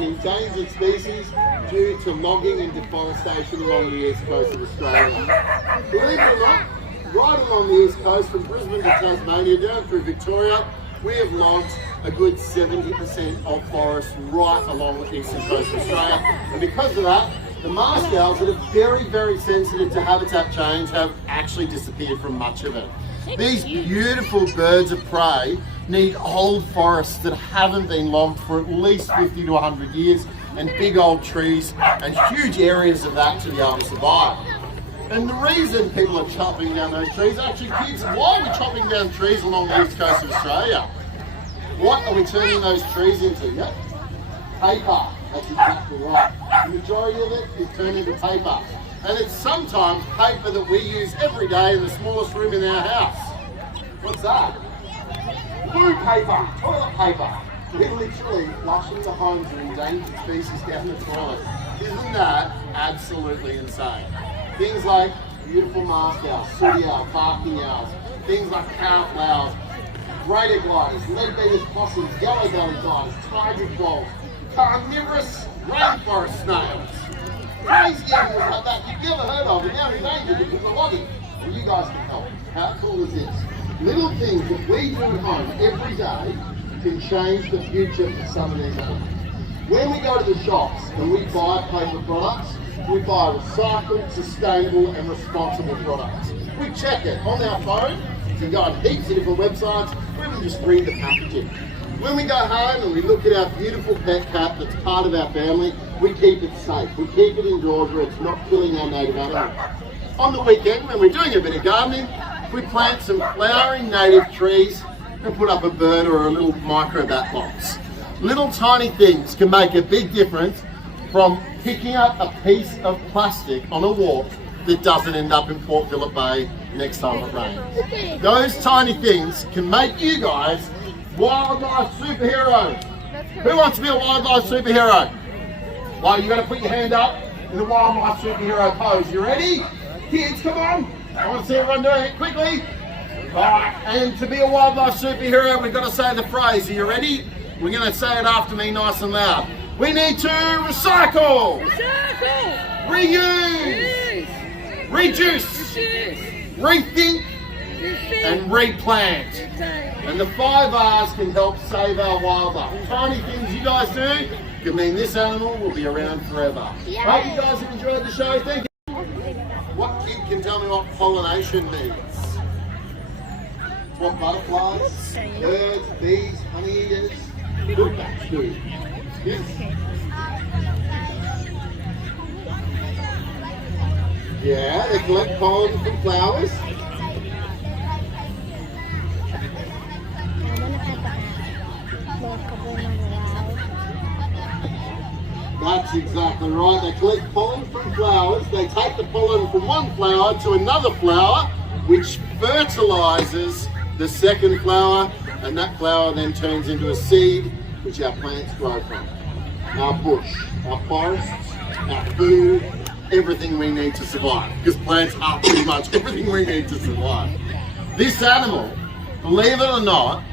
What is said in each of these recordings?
an endangered species due to logging and deforestation along the east coast of Australia. Believe it or not, right along the east coast, from Brisbane to Tasmania down through Victoria, we have logged a good 70% of forests right along the eastern coast of Australia. And because of that, the marsh owls that are very, very sensitive to habitat change have actually disappeared from much of it. These beautiful birds of prey need old forests that haven't been logged for at least 50 to 100 years, and big old trees and huge areas of that to be able to survive. And the reason people are chopping down those trees, actually kids, why are we chopping down trees along the east coast of Australia? What are we turning those trees into? Yep, paper. That's exactly right. The majority of it is turned into paper. And it's sometimes paper that we use every day in the smallest room in our house. What's that? Blue paper, toilet paper. We're literally flushing the homes of endangered species down the toilet. Isn't that absolutely insane? Things like beautiful marsh owls, sooty owl, barking owls, things like parrot flowers, greater gliders, lead-beaters, possums, yellow-bellied gliders, tiger voles, carnivorous rainforest snails. Crazy animals like that you've never heard of and now endangered because of logging. Well, you guys can help. How cool is this? Little things that we do at home every day can change the future for some of these animals. When we go to the shops and we buy paper products, we buy recycled, sustainable and responsible products. We check it on our phone. You can go on heaps of different websites, or even just read the packaging. When we go home and we look at our beautiful pet cat that's part of our family, we keep it safe. We keep it indoors where it's not killing our native animals. On the weekend, when we're doing a bit of gardening, we plant some flowering native trees and put up a bird or a little micro bat box. Little tiny things can make a big difference, from picking up a piece of plastic on a walk that doesn't end up in Port Phillip Bay next time it rains. Those tiny things can make you guys wildlife superheroes. Who wants to be a wildlife superhero? Well, you got to put your hand up in the wildlife superhero pose. You ready? Kids, come on. I want to see everyone doing it quickly. Right, and to be a wildlife superhero, we've got to say the phrase. Are you ready? We're going to say it after me nice and loud. We need to recycle, reuse, reduce, rethink, and replant. And the 5 R's can help save our wildlife. Tiny things you guys do could mean this animal will be around forever. Hope you guys have enjoyed the show. Thank you. What kid can tell me what pollination means? What butterflies, birds, bees, honey eaters, good bats do. Yes. Yeah, they collect pollen from flowers. That's exactly right. They collect pollen from flowers. They take the pollen from one flower to another flower, which fertilizes the second flower, and that flower then turns into a seed, which our plants grow from. Our bush, our forests, our food, everything we need to survive, because plants are pretty much everything we need to survive. This animal, believe it or not,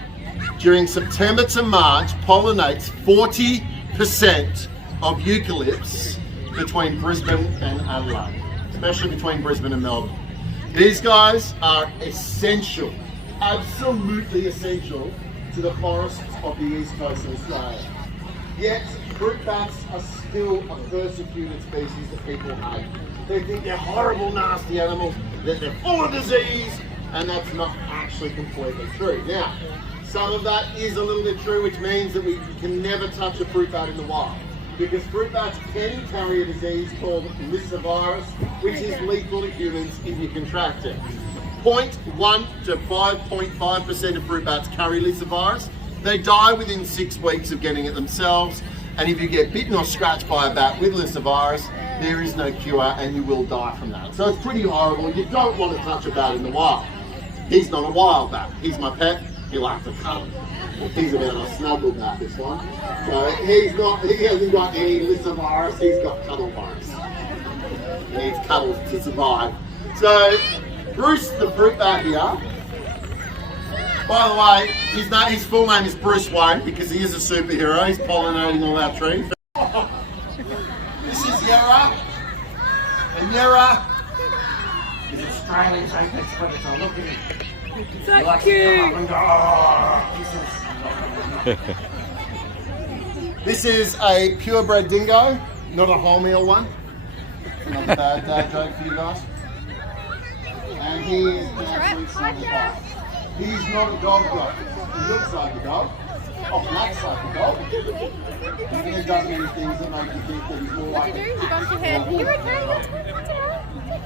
during September to March pollinates 40% of eucalypts between Brisbane and Adelaide, especially between Brisbane and Melbourne. These guys are essential, absolutely essential to the forests of the east coast of Australia. Yet, fruit bats are still a persecuted species that people hate. They think they're horrible, nasty animals, that they're full of disease, and that's not actually completely true. Now, some of that is a little bit true, which means that we can never touch a fruit bat in the wild, because fruit bats can carry a disease called lyssavirus, which is lethal to humans if you contract it. 0.1 to 5.5% of fruit bats carry lyssavirus. They die within 6 weeks of getting it themselves, and if you get bitten or scratched by a bat with lyssavirus, there is no cure and you will die from that. So it's pretty horrible. You don't want to touch a bat in the wild. He's not a wild bat. He's my pet. He likes to cuddle. He's about a snuggle bat, this one. So he hasn't got any lyssavirus, he's got cuddle virus. He needs cuddles to survive. So Bruce the fruit bat here, by the way, his full name is Bruce Wayne because he is a superhero. He's pollinating all our trees. Yera is Australian, so that's what it's all looking at. So cute. This is a purebred dingo, not a wholemeal one. Not a bad dad joke for you guys. And he is he's not a dog though. He looks like a dog. Often acts like a dog. And he does many things that make you think that he's more like a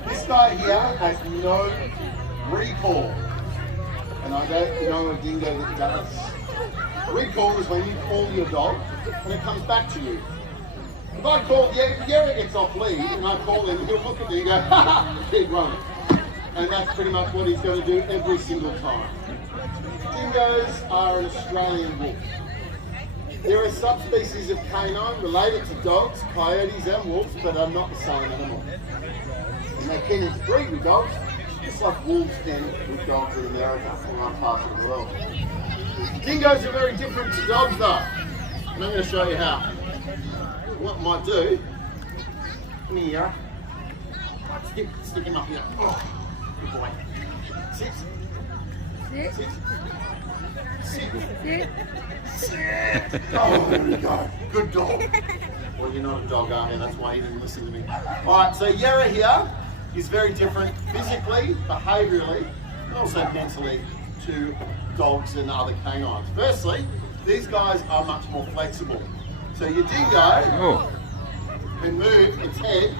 This guy here has no recall. And I don't know a dingo that does. A recall is when you call your dog and it comes back to you. If I call, Yera gets off lead and I call him, he'll look at me and go, ha ha, keep running. And that's pretty much what he's going to do every single time. Dingoes are an Australian wolf. There are subspecies of canine related to dogs, coyotes and wolves, but are not the same animal. And they can interbreed with dogs, just like wolves can with dogs in America and other parts of the world. Dingoes are very different to dogs though, and I'm going to show you how. What I might do, come here, stick him up here. Oh, good boy. Sit. Sit. Sit. Sit. Oh, there we go. Good dog. Well, you're not a dog, are you? That's why he didn't listen to me. Alright, so Yera here is very different physically, behaviourally, and also mentally to dogs and other canines. Firstly, these guys are much more flexible. So your dingo can move its head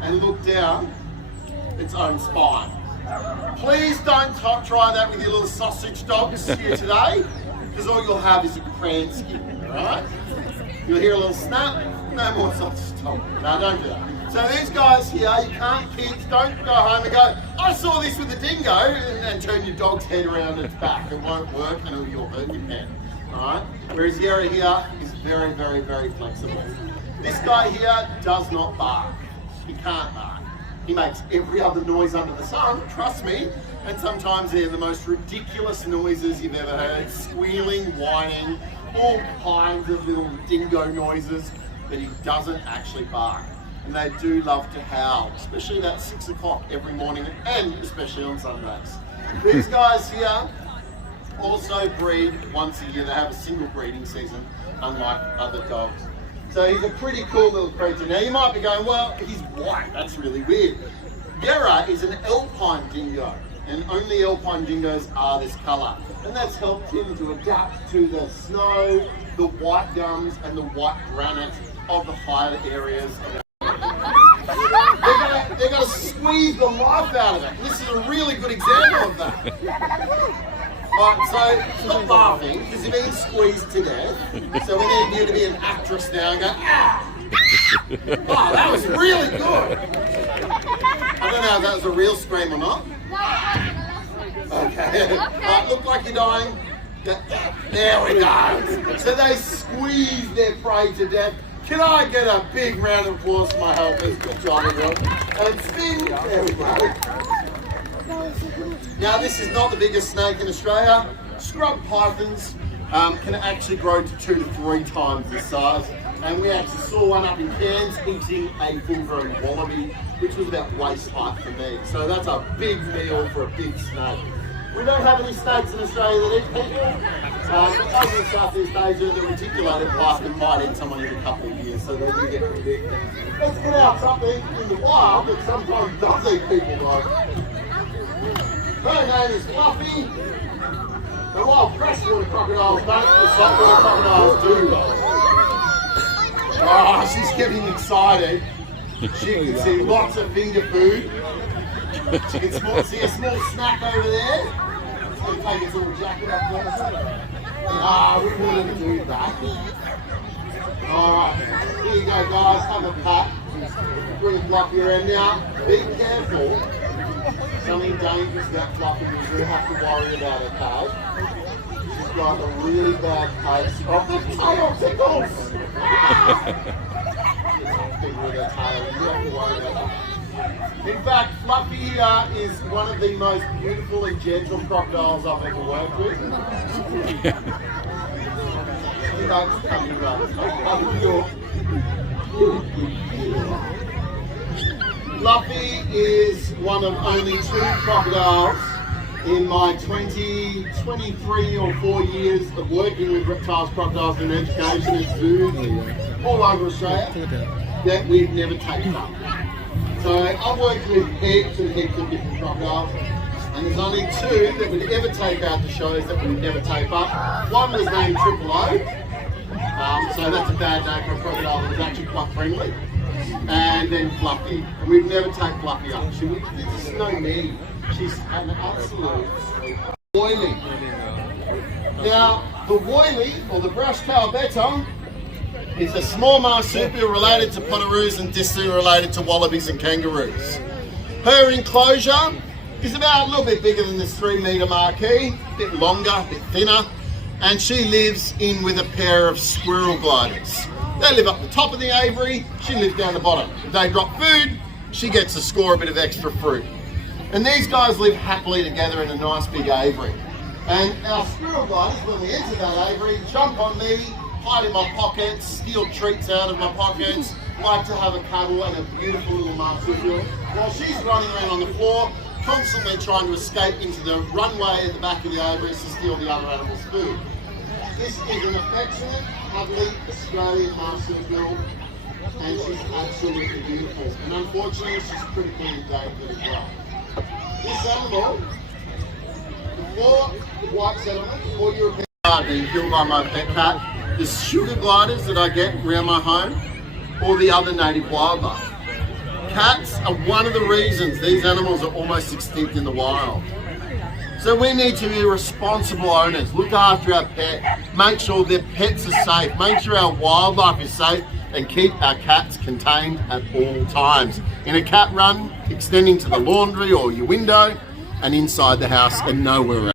and look down its own spine. Please don't try that with your little sausage dogs here today, because all you'll have is a cramped skin, alright? You'll hear a little snap, no more sausage dog. No, don't do that. So these guys here, you can't, kids, don't go home and go, I saw this with a dingo, and turn your dog's head around its back. It won't work and you'll hurt your pet. Alright? Whereas Yera here is very, very, very flexible. This guy here does not bark. He can't bark. He makes every other noise under the sun, trust me, and sometimes they're the most ridiculous noises you've ever heard. Squealing, whining, all kinds of little dingo noises, but he doesn't actually bark. And they do love to howl, especially at 6 o'clock every morning, and especially on Sundays. These guys here also breed once a year. They have a single breeding season, unlike other dogs. So he's a pretty cool little creature. Now you might be going, well, he's white, that's really weird. Yera is an alpine dingo, and only alpine dingoes are this colour. And that's helped him to adapt to the snow, the white gums, and the white granite of the higher areas. They're going to squeeze the life out of it. And this is a really good example of that. Right, so stop laughing, because you're being squeezed to death. So we need you to be an actress now and go, ah! Oh, that was really good. I don't know if that was a real scream or not. Okay. Right, look like you're dying. There we go. So they squeeze their prey to death. Can I get a big round of applause for my helpers? Good job, everyone. And spin. There we go. Now, this is not the biggest snake in Australia. Scrub pythons can actually grow to 2 to 3 times this size. And we actually saw one up in Cairns eating a full-grown wallaby, which was about waist height for me. So that's a big meal for a big snake. We don't have any snakes in Australia that eat people. Over in Southeast Asia, the reticulated python might eat someone every couple of years, so they do get pretty big. Let's get out something in the wild that sometimes does eat people though. Her name is Fluffy. The wild freshwater crocodiles don't, the saltwater crocodiles do though. Oh, she's getting excited. She can see lots of finger food. She can see a small snack over there. She's going to take his little jacket off first. Ah, we wouldn't do that. Alright, here you go guys, have a pat. Bring Fluffy around now. Be careful. Something dangerous about Fluffy, you do have to worry about her cage. She's got a really bad case of the tail tickles! In fact, Fluffy here is one of the most beautiful and gentle crocodiles I've ever worked with. He likes coming around. Fluffy is one of only 2 crocodiles in my 23 or 4 years of working with reptiles, crocodiles and education at zoos all over Australia that we've never taken up. So I've worked with heaps and heaps of different crocodiles, and there's only 2 that would ever tape out to shows that we would never tape up. One was named Triple O, so that's a bad name for a crocodile that was actually quite friendly. And then Fluffy, and we've never taken Fluffy up. This is no need. She's an absolute woylie. Now, the woylie, or the brush-tailed bettong, is a small marsupial related to potaroos and distantly related to wallabies and kangaroos. Her enclosure is about a little bit bigger than this 3-metre marquee, a bit longer, a bit thinner, and she lives in with a pair of squirrel gliders. They live up the top of the aviary, she lives down the bottom. If they drop food, she gets to score a bit of extra fruit. And these guys live happily together in a nice big aviary. And our squirrel gliders, when we enter that aviary, jump on me, hide in my pockets, steal treats out of my pockets, like to have a cuddle and a beautiful little marsupial, while she's running around on the floor, constantly trying to escape into the runway at the back of the aviary to steal the other animals' food. This is an affectionate, cuddly Australian marsupial, and she's absolutely beautiful. And unfortunately, she's critically endangered as well. This animal, before the white settlement, before European being killed by my pet cat, the sugar gliders that I get around my home, or the other native wildlife. Cats are one of the reasons these animals are almost extinct in the wild. So we need to be responsible owners, look after our pet, make sure their pets are safe, make sure our wildlife is safe, and keep our cats contained at all times. In a cat run, extending to the laundry or your window, and inside the house and nowhere else.